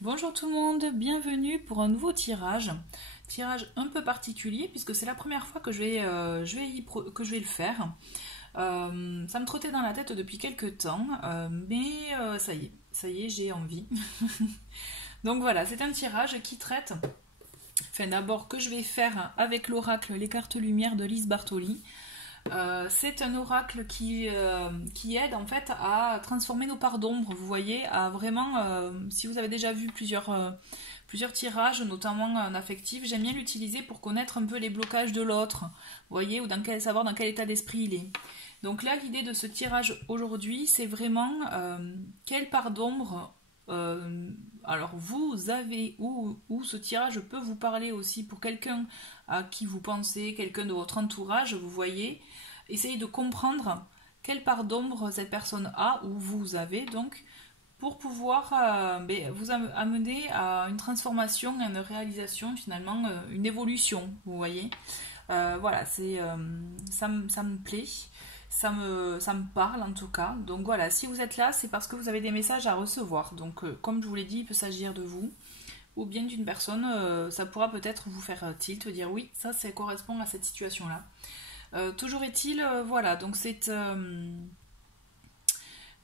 Bonjour tout le monde, bienvenue pour un nouveau tirage. Tirage un peu particulier puisque c'est la première fois que je vais le faire. Ça me trottait dans la tête depuis quelques temps, mais ça y est, j'ai envie. Donc voilà, c'est un tirage qui traite, enfin d'abord que je vais faire avec l'oracle Les cartes lumière de Lise Bartoli. C'est un oracle qui aide en fait à transformer nos parts d'ombre, vous voyez, à vraiment, si vous avez déjà vu plusieurs tirages, notamment en affectif, j'aime bien l'utiliser pour connaître un peu les blocages de l'autre, vous voyez, ou savoir dans quel état d'esprit il est. Donc là, l'idée de ce tirage aujourd'hui, c'est vraiment quelle part d'ombre alors vous avez, ou ce tirage peut vous parler aussi pour quelqu'un à qui vous pensez, quelqu'un de votre entourage, vous voyez, essayez de comprendre quelle part d'ombre cette personne a, ou vous avez donc, pour pouvoir vous amener à une transformation, à une réalisation, finalement, une évolution, vous voyez. Voilà, ça me plaît. Ça me parle en tout cas. Donc voilà, si vous êtes là, c'est parce que vous avez des messages à recevoir. Donc comme je vous l'ai dit, il peut s'agir de vous ou bien d'une personne. Ça pourra peut-être vous faire tilt, dire oui, ça correspond à cette situation-là. Toujours est-il, voilà, donc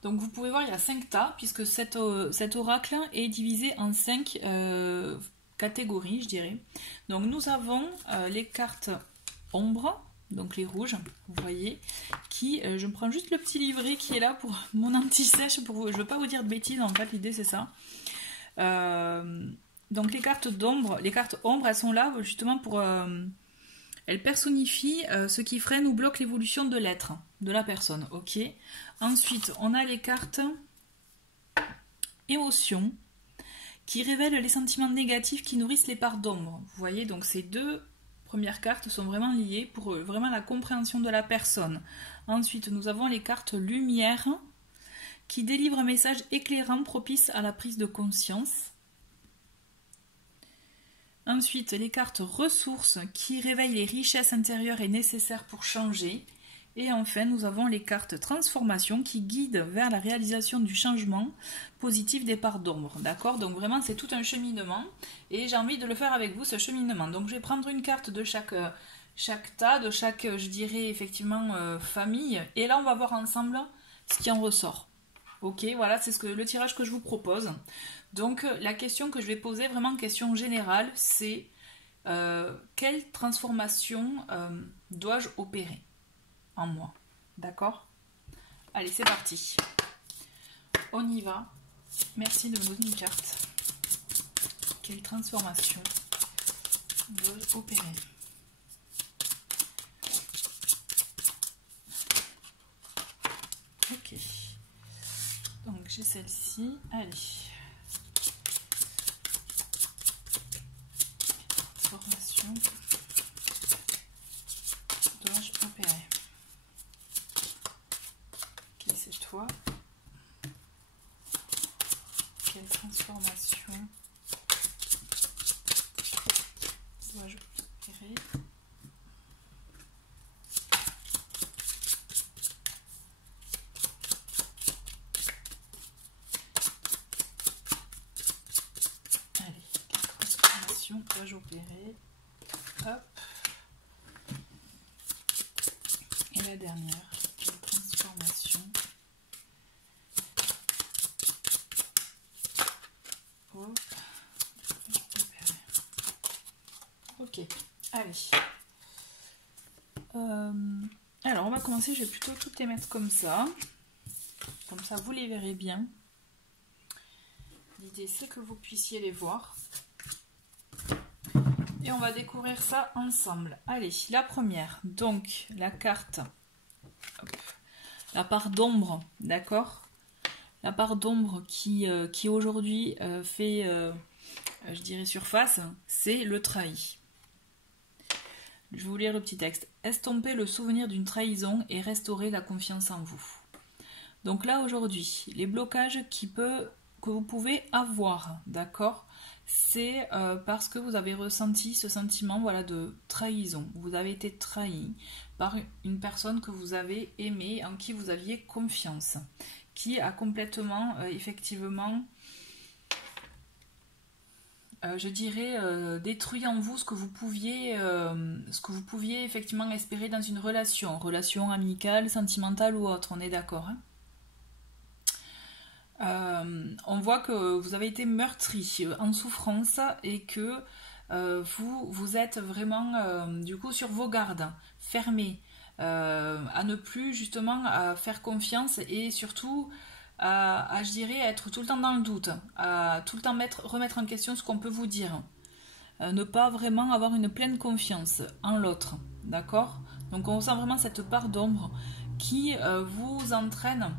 donc vous pouvez voir, il y a 5 tas, puisque cet oracle est divisé en 5 catégories, je dirais. Donc nous avons les cartes ombre, donc les rouges, vous voyez, qui, je me prends juste le petit livret qui est là pour mon anti-sèche, je ne veux pas vous dire de bêtises, en fait l'idée c'est ça. Donc les cartes d'ombre, elles sont là justement pour... elles personnifient ce qui freine ou bloque l'évolution de l'être, de la personne, ok. Ensuite, on a les cartes émotions, qui révèlent les sentiments négatifs qui nourrissent les parts d'ombre. Vous voyez, donc ces deux premières cartes sont vraiment liées pour vraiment la compréhension de la personne. Ensuite, nous avons les cartes lumière qui délivrent un message éclairant propice à la prise de conscience. Ensuite, les cartes ressources qui réveillent les richesses intérieures et nécessaires pour changer. Et enfin, nous avons les cartes transformation qui guident vers la réalisation du changement positif des parts d'ombre. D'accord? Donc vraiment, c'est tout un cheminement. Et j'ai envie de le faire avec vous, ce cheminement. Donc je vais prendre une carte de chaque tas, de chaque, je dirais, effectivement, famille. Et là, on va voir ensemble ce qui en ressort. Ok, voilà, c'est le tirage que je vous propose. Donc la question que je vais poser, vraiment question générale, c'est quelle transformation dois-je opérer en moi? D'accord? Allez, c'est parti. On y va. Merci de me donner une carte. Quelle transformation dois-je opérer? Ok. Donc j'ai celle-ci. Allez. Transformation dois-je opérer? Ok, c'est toi. Quelle transformation dois-je opérer? Allez, quelle transformation dois-je opérer? Hop. Et la dernière, quelle transformation? Hop. Ok, allez. Alors on va commencer, je vais plutôt toutes les mettre comme ça vous les verrez bien. L'idée c'est que vous puissiez les voir. Et on va découvrir ça ensemble. Allez, la première, donc la carte, hop, la part d'ombre, d'accord? La part d'ombre qui aujourd'hui fait, je dirais, surface, c'est le trahi. Je vais vous lire le petit texte. Estomper le souvenir d'une trahison et restaurer la confiance en vous. Donc là, aujourd'hui, les blocages que vous pouvez avoir, d'accord? C'est parce que vous avez ressenti ce sentiment, voilà, de trahison. Vous avez été trahi par une personne que vous avez aimée, en qui vous aviez confiance, qui a complètement, effectivement, je dirais, détruit en vous ce que vous pouviez effectivement espérer dans une relation amicale, sentimentale ou autre, on est d'accord, hein. On voit que vous avez été meurtri, en souffrance, et que vous êtes vraiment du coup sur vos gardes, fermés, à ne plus justement à faire confiance et surtout je dirais, être tout le temps dans le doute, à tout le temps remettre en question ce qu'on peut vous dire, ne pas vraiment avoir une pleine confiance en l'autre, d'accord? Donc on ressent vraiment cette part d'ombre qui vous entraîne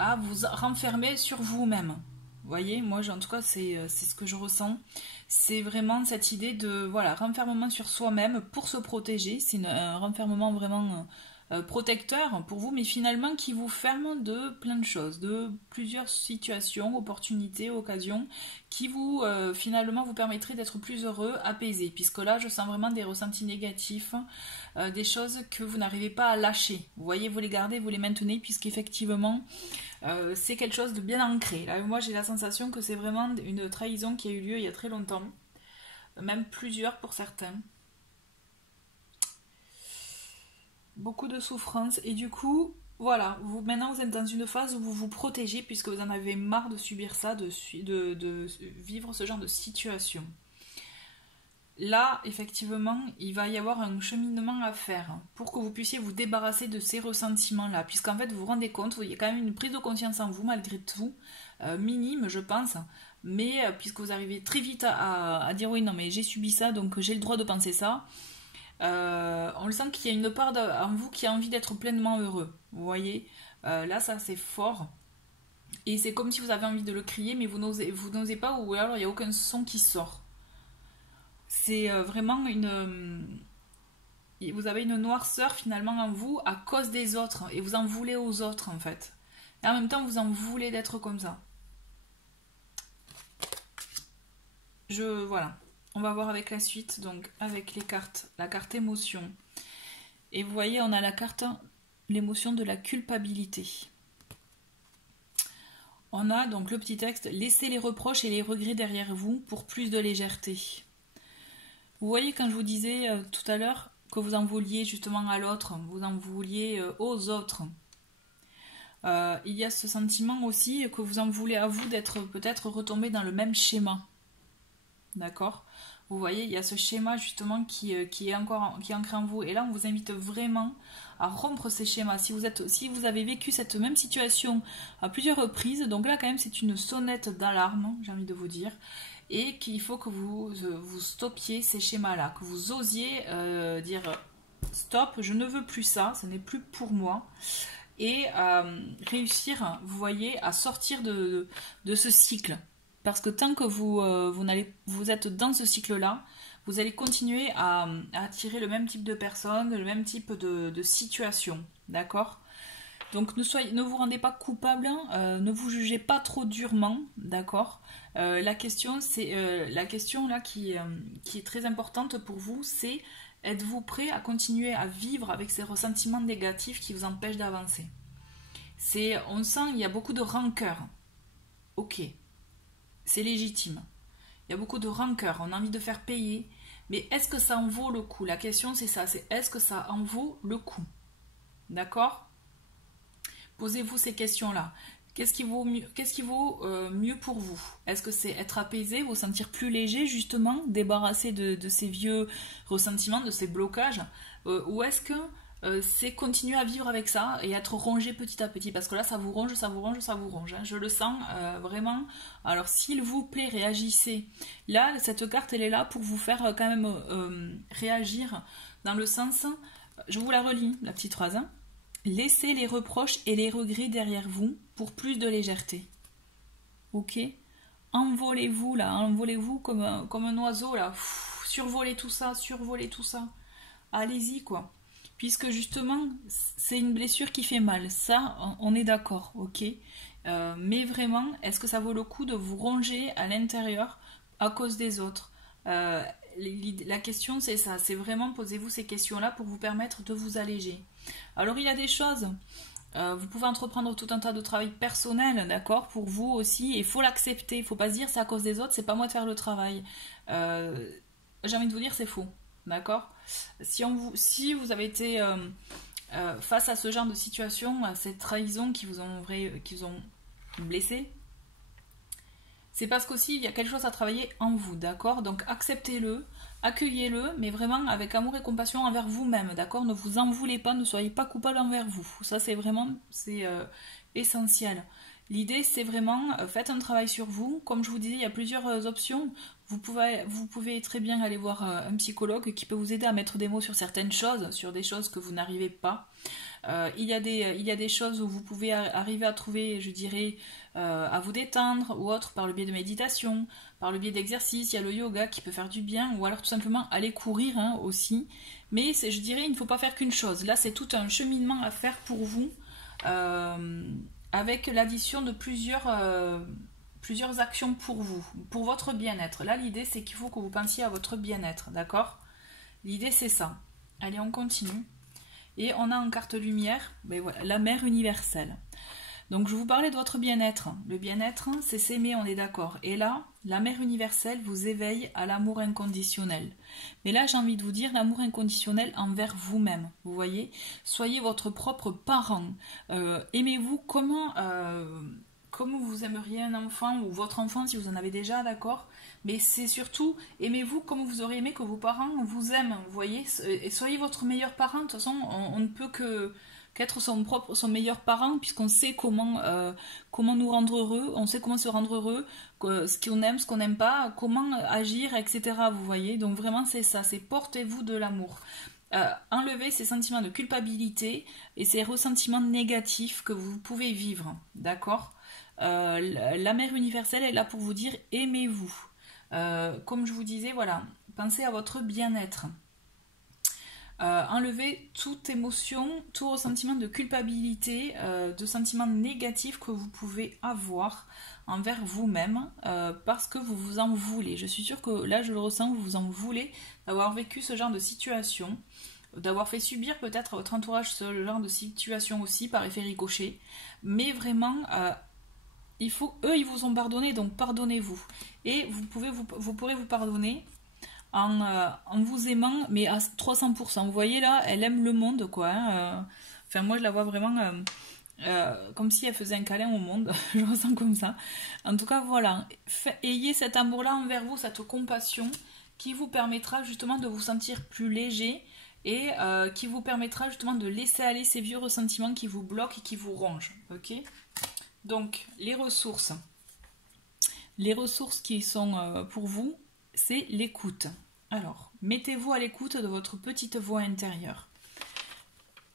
à vous renfermer sur vous-même. Vous voyez, moi en tout cas c'est ce que je ressens. C'est vraiment cette idée de voilà, renfermement sur soi-même pour se protéger. C'est un renfermement vraiment protecteur pour vous, mais finalement qui vous ferme de plein de choses, de plusieurs situations, opportunités, occasions, qui vous finalement vous permettraient d'être plus heureux, apaisé, puisque là je sens vraiment des ressentis négatifs, des choses que vous n'arrivez pas à lâcher. Vous voyez, vous les gardez, vous les maintenez, puisqu'effectivement c'est quelque chose de bien ancré. Là, moi j'ai la sensation que c'est vraiment une trahison qui a eu lieu il y a très longtemps, même plusieurs pour certains. Beaucoup de souffrance et du coup voilà, maintenant vous êtes dans une phase où vous vous protégez puisque vous en avez marre de subir ça, de vivre ce genre de situation. Là, effectivement, il va y avoir un cheminement à faire pour que vous puissiez vous débarrasser de ces ressentiments-là, puisqu'en fait vous vous rendez compte, il y a quand même une prise de conscience en vous malgré tout, minime je pense, mais puisque vous arrivez très vite à dire oui non mais j'ai subi ça donc j'ai le droit de penser ça. On le sent qu'il y a une part en vous qui a envie d'être pleinement heureux. Vous voyez, là ça c'est fort. Et c'est comme si vous avez envie de le crier, mais vous n'osez pas, ou alors il n'y a aucun son qui sort. C'est vraiment vous avez une noirceur finalement en vous à cause des autres, et vous en voulez aux autres en fait. Et en même temps vous en voulez d'être comme ça. Voilà. On va voir avec la suite, donc avec les cartes, la carte émotion. Et vous voyez, on a la carte, l'émotion de la culpabilité. On a donc le petit texte, laissez les reproches et les regrets derrière vous pour plus de légèreté. Vous voyez, quand je vous disais tout à l'heure que vous en vouliez justement à l'autre, vous en vouliez aux autres. Il y a ce sentiment aussi que vous en voulez à vous d'être peut-être retombé dans le même schéma. D'accord? Vous voyez, il y a ce schéma justement qui est ancré en vous. Et là, on vous invite vraiment à rompre ces schémas. Si vous avez vécu cette même situation à plusieurs reprises, donc là, quand même, c'est une sonnette d'alarme, j'ai envie de vous dire. Et qu'il faut que vous stoppiez ces schémas-là, que vous osiez dire stop, je ne veux plus ça, ce n'est plus pour moi. Et réussir, vous voyez, à sortir de ce cycle. Parce que tant que vous êtes dans ce cycle-là, vous allez continuer à attirer le même type de personnes, le même type de situation. D'accord? Donc ne vous rendez pas coupable, ne vous jugez pas trop durement. D'accord? La question là qui est très importante pour vous, c'est êtes-vous prêt à continuer à vivre avec ces ressentiments négatifs qui vous empêchent d'avancer? On sent il y a beaucoup de rancœur. Ok. C'est légitime. Il y a beaucoup de rancœur, on a envie de faire payer. Mais est-ce que ça en vaut le coup? La question c'est ça, c'est est-ce que ça en vaut le coup? D'accord? Posez-vous ces questions-là. Qu'est-ce qui vaut mieux pour vous? Est-ce que c'est être apaisé, vous sentir plus léger justement, débarrasser de ces vieux ressentiments, de ces blocages? Ou est-ce que c'est continuer à vivre avec ça et être rongé petit à petit, parce que là ça vous ronge, ça vous ronge, ça vous ronge, hein. Je le sens vraiment. Alors s'il vous plaît, réagissez. Là, cette carte elle est là pour vous faire quand même réagir dans le sens, je vous la relis, la petite phrase, hein. Laissez les reproches et les regrets derrière vous pour plus de légèreté. Ok? Envolez-vous là, envolez-vous comme un oiseau là, survolez tout ça, allez-y quoi. Puisque justement, c'est une blessure qui fait mal. Ça, on est d'accord, ok? Mais vraiment, est-ce que ça vaut le coup de vous ronger à l'intérieur à cause des autres? La question, c'est ça. C'est vraiment, posez-vous ces questions-là pour vous permettre de vous alléger. Alors, il y a des choses Vous pouvez entreprendre tout un tas de travail personnel, d'accord, pour vous aussi. Il faut l'accepter. Il ne faut pas se dire c'est à cause des autres, c'est pas moi de faire le travail. J'ai envie de vous dire c'est faux, d'accord. Si vous avez été face à ce genre de situation, à cette trahison qui vous ont blessé, c'est parce qu'aussi il y a quelque chose à travailler en vous, d'accord. Donc acceptez-le, accueillez-le, mais vraiment avec amour et compassion envers vous-même, d'accord. Ne vous en voulez pas, ne soyez pas coupable envers vous. Ça c'est vraiment essentiel. L'idée c'est vraiment faites un travail sur vous. Comme je vous disais, il y a plusieurs options. Vous pouvez très bien aller voir un psychologue qui peut vous aider à mettre des mots sur certaines choses, sur des choses que vous n'arrivez pas. Il y a des choses où vous pouvez arriver à trouver, je dirais, à vous détendre ou autre par le biais de méditation, par le biais d'exercices. Il y a le yoga qui peut faire du bien, ou alors tout simplement aller courir aussi. Mais je dirais, il ne faut pas faire qu'une chose. Là, c'est tout un cheminement à faire pour vous, avec l'addition de plusieurs actions pour vous, pour votre bien-être. Là, l'idée, c'est qu'il faut que vous pensiez à votre bien-être, d'accord? L'idée, c'est ça. Allez, on continue. Et on a en carte lumière, ben voilà, la mère universelle. Donc je vous parlais de votre bien-être. Le bien-être, c'est s'aimer, on est d'accord. Et là, la mère universelle vous éveille à l'amour inconditionnel. Mais là, j'ai envie de vous dire l'amour inconditionnel envers vous-même. Vous voyez, soyez votre propre parent. Aimez-vous comme vous aimeriez un enfant ou votre enfant si vous en avez déjà, d'accord? Mais c'est surtout, aimez-vous comme vous auriez aimé que vos parents vous aiment, vous voyez? Et soyez votre meilleur parent. De toute façon, on ne peut qu'être son meilleur parent, puisqu'on sait comment nous rendre heureux, on sait comment se rendre heureux, ce qu'on aime, ce qu'on n'aime pas, comment agir, etc. Vous voyez? Donc vraiment, c'est ça, c'est portez-vous de l'amour. Enlevez ces sentiments de culpabilité et ces ressentiments négatifs que vous pouvez vivre, d'accord? La mère universelle est là pour vous dire aimez-vous. Comme je vous disais, voilà, pensez à votre bien-être. Enlevez toute émotion, tout ressentiment de culpabilité, de sentiments négatifs que vous pouvez avoir envers vous-même parce que vous vous en voulez. Je suis sûre que là, je le ressens, vous vous en voulez d'avoir vécu ce genre de situation, d'avoir fait subir peut-être à votre entourage ce genre de situation aussi par effet ricochet. Mais vraiment, ils vous ont pardonné, donc pardonnez-vous. Et vous pourrez vous pardonner en vous aimant, mais à 300%. Vous voyez là, elle aime le monde, quoi. Enfin, moi, je la vois vraiment comme si elle faisait un câlin au monde. Je ressens comme ça. En tout cas, voilà. Ayez cet amour-là envers vous, cette compassion qui vous permettra justement de vous sentir plus léger et qui vous permettra justement de laisser aller ces vieux ressentiments qui vous bloquent et qui vous rongent. Ok ? Donc, les ressources qui sont pour vous, c'est l'écoute. Alors, mettez-vous à l'écoute de votre petite voix intérieure.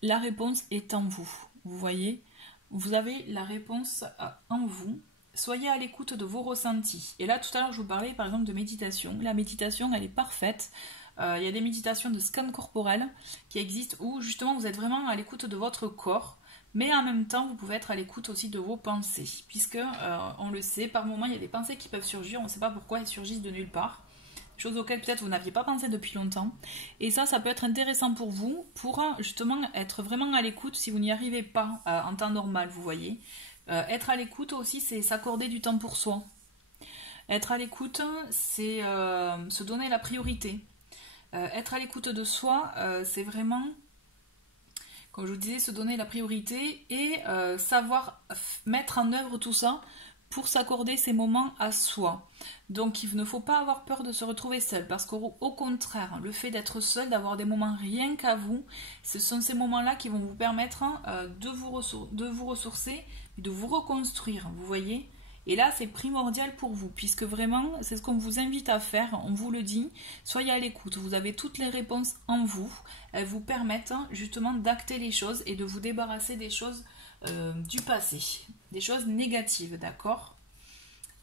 La réponse est en vous. Vous voyez, vous avez la réponse en vous. Soyez à l'écoute de vos ressentis. Et là, tout à l'heure, je vous parlais par exemple de méditation. La méditation, elle est parfaite. Il y a des méditations de scan corporel qui existent où justement vous êtes vraiment à l'écoute de votre corps. Mais en même temps, vous pouvez être à l'écoute aussi de vos pensées. Puisque, on le sait, par moments, il y a des pensées qui peuvent surgir. On ne sait pas pourquoi elles surgissent de nulle part. Choses auxquelles peut-être vous n'aviez pas pensé depuis longtemps. Et ça peut être intéressant pour vous, pour justement être vraiment à l'écoute si vous n'y arrivez pas en temps normal, vous voyez. Être à l'écoute aussi, c'est s'accorder du temps pour soi. Être à l'écoute, c'est se donner la priorité. Être à l'écoute de soi, c'est vraiment, comme je vous disais, se donner la priorité et savoir mettre en œuvre tout ça pour s'accorder ces moments à soi. Donc il ne faut pas avoir peur de se retrouver seul, parce qu'au contraire, le fait d'être seul, d'avoir des moments rien qu'à vous, ce sont ces moments-là qui vont vous permettre de vous ressourcer et de vous reconstruire, vous voyez. Et là, c'est primordial pour vous, puisque vraiment, c'est ce qu'on vous invite à faire, on vous le dit, soyez à l'écoute, vous avez toutes les réponses en vous, elles vous permettent justement d'acter les choses et de vous débarrasser des choses du passé, des choses négatives, d'accord?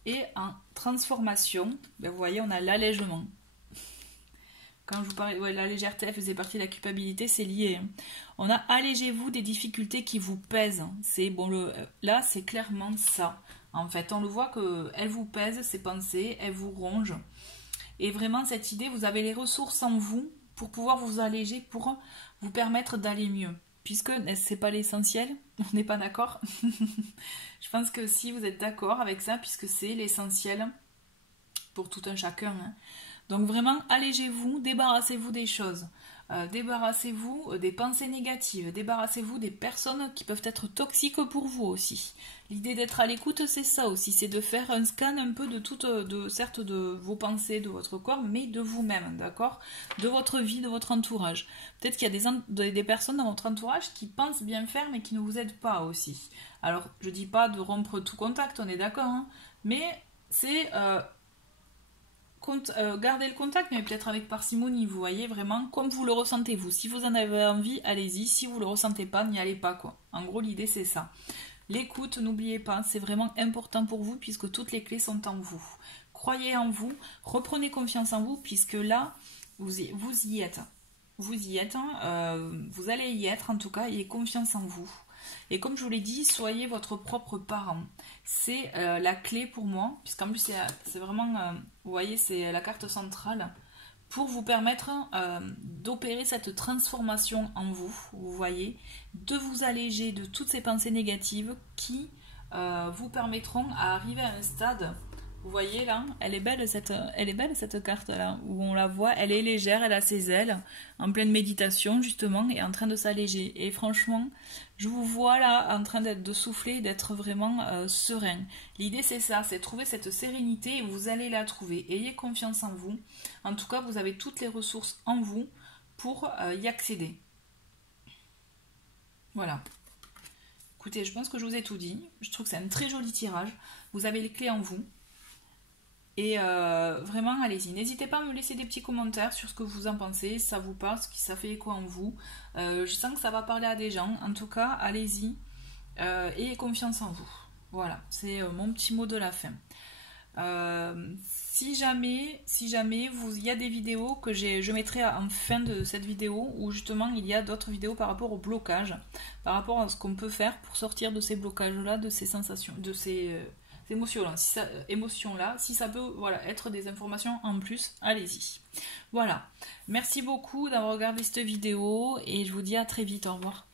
Et en transformation, ben vous voyez, on a l'allègement. Quand je vous parlais, ouais, la légèreté, elle faisait partie de la culpabilité, c'est lié. Hein. On a allégez-vous des difficultés qui vous pèsent. C'est bon, là, c'est clairement ça. En fait, on le voit qu'elles vous pèsent, ces pensées, elles vous rongent. Et vraiment, cette idée, vous avez les ressources en vous pour pouvoir vous alléger, pour vous permettre d'aller mieux. Puisque c'est pas l'essentiel On n'est pas d'accord? Je pense que si vous êtes d'accord avec ça, puisque c'est l'essentiel pour tout un chacun, hein. Donc vraiment, allégez-vous, débarrassez-vous des choses. Débarrassez-vous des pensées négatives, débarrassez-vous des personnes qui peuvent être toxiques pour vous aussi. L'idée d'être à l'écoute, c'est ça aussi, c'est de faire un scan un peu certes de vos pensées, de votre corps, mais de vous-même, d'accord? De votre vie, de votre entourage. Peut-être qu'il y a des personnes dans votre entourage qui pensent bien faire, mais qui ne vous aident pas aussi. Alors, je dis pas de rompre tout contact, on est d'accord, hein, mais c'est... gardez le contact, mais peut-être avec parcimonie, vous voyez, vraiment comme vous le ressentez vous. Si vous en avez envie, allez-y. Si vous le ressentez pas, n'y allez pas, quoi. En gros, l'idée, c'est ça. L'écoute, n'oubliez pas, c'est vraiment important pour vous, puisque toutes les clés sont en vous. Croyez en vous, reprenez confiance en vous, puisque là, vous y êtes. Vous y êtes, hein, vous allez y être, en tout cas, ayez confiance en vous. Et comme je vous l'ai dit, soyez votre propre parent. C'est la clé pour moi, puisqu'en plus c'est vraiment, vous voyez, c'est la carte centrale pour vous permettre d'opérer cette transformation en vous, vous voyez, de vous alléger de toutes ces pensées négatives qui vous permettront à arriver à un stade. Vous voyez là, elle est belle cette carte là, où on la voit, elle est légère, elle a ses ailes, en pleine méditation justement, et en train de s'alléger. Et franchement, je vous vois là en train de souffler, d'être vraiment serein. L'idée c'est ça, c'est trouver cette sérénité et vous allez la trouver. Ayez confiance en vous. En tout cas, vous avez toutes les ressources en vous pour y accéder. Voilà. Écoutez, je pense que je vous ai tout dit. Je trouve que c'est un très joli tirage. Vous avez les clés en vous. Et vraiment, allez-y. N'hésitez pas à me laisser des petits commentaires sur ce que vous en pensez, si ça vous parle, ça fait écho en vous. Je sens que ça va parler à des gens. En tout cas, allez-y. Ayez confiance en vous. Voilà, c'est mon petit mot de la fin. Si jamais il y a des vidéos que je mettrai en fin de cette vidéo, où justement il y a d'autres vidéos par rapport au blocage, par rapport à ce qu'on peut faire pour sortir de ces blocages-là, de ces sensations, de ces émotions-là, si ça peut être des informations en plus, allez-y. Voilà, merci beaucoup d'avoir regardé cette vidéo et je vous dis à très vite, au revoir.